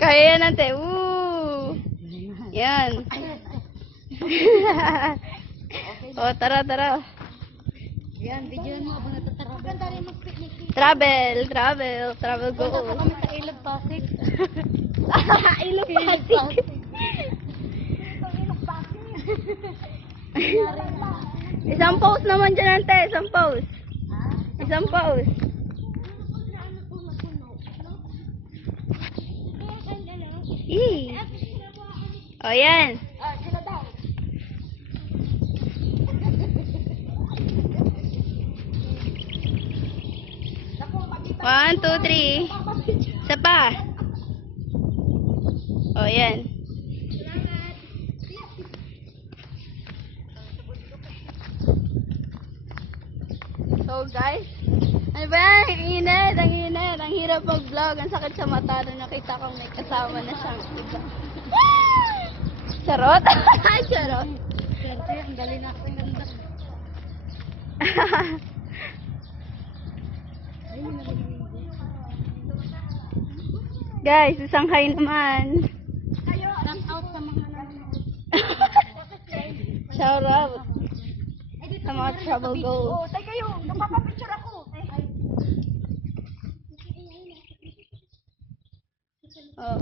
Kaya yan, ate. Woo! Yan. O, tara, tara. Yan, video mo habang natatarap. Ganda rin mag-picnic. Travel go. Punta kami sa Ilog Pasig. Ilog Pasig. Isang post naman dyan, ante. Isang post. Isang post. O, yan. Sila daw. One, two, three. Isa pa. O, yan. So, guys. Ano ba yan? Ang init. Ang hirap mag-vlog. Ang sakit sa mata. Nung nakita kong may kasama na siyang iba. Charot? Charot. Swerte, ang galing na ako. Ang ganda. Guys, isang hi naman. Shout out sa mga Shout out sa mga travel goals. Oh, tayo kayo. Napapapicture ako. Oh.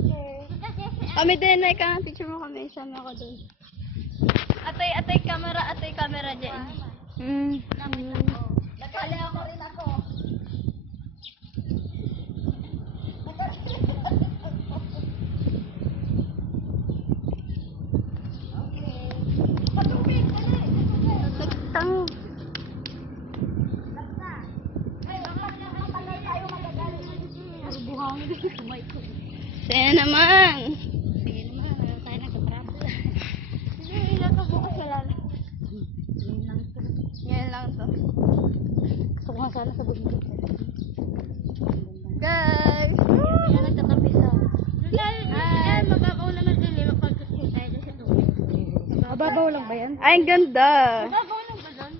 Okay. Kami din, like, picture mo kami. Sama ako dun. Atay camera dyan. Nakali ako rin ako. Okay. Patubig, dali. Nagtang. Basta. Ay, bakit nakapalay tayo magagaling? Buhangin din kumay ko. Saya naman. Sige naman, meron tayo nagka-travel. Ilan ka bukas wala na. Yan lang ito. Yan lang to. Gusto ko nga sana sa bundok. Guys. Yan nagtatapi sa... Ay, mababaw naman din. Magpagkasing tayo sa tubig. Mababaw lang ba yan? Ay, ang ganda. Mababaw lang ba doon?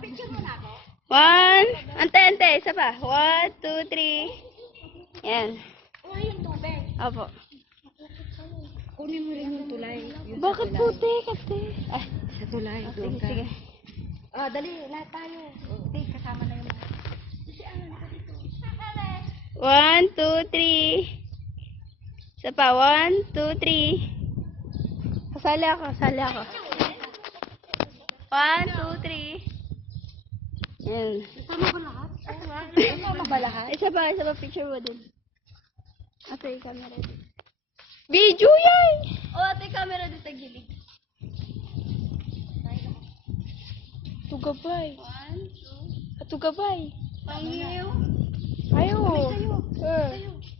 Picture mo na ako? One. Ante. Isa pa. 1, 2, 3. Yan. Uy, yung tubig. Opo. Kunin mo rin yung tulay. Bakit puti kasi? Ay, Sa tulay. sige, sige. Ah, dali, lahat tayo. Okay, kasama na yung... 1, 2, 3. Isa pa. 1, 2, 3. Kasali ako. 1, 2, 3. Yan. Kasama ba lahat? Kasama ba lahat? Isa pa picture mo din. Ate, camera din. Video yan! O, ate, camera din sa gilid. Tugabay. 1, 2. Tugabay. Pangiyo. Ayo.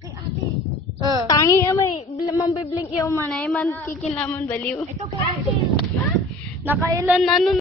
Kay ate. Tangi may mambibling iyo manay man kikinlamon baliw. Ito kay ate. Nakailan na nun.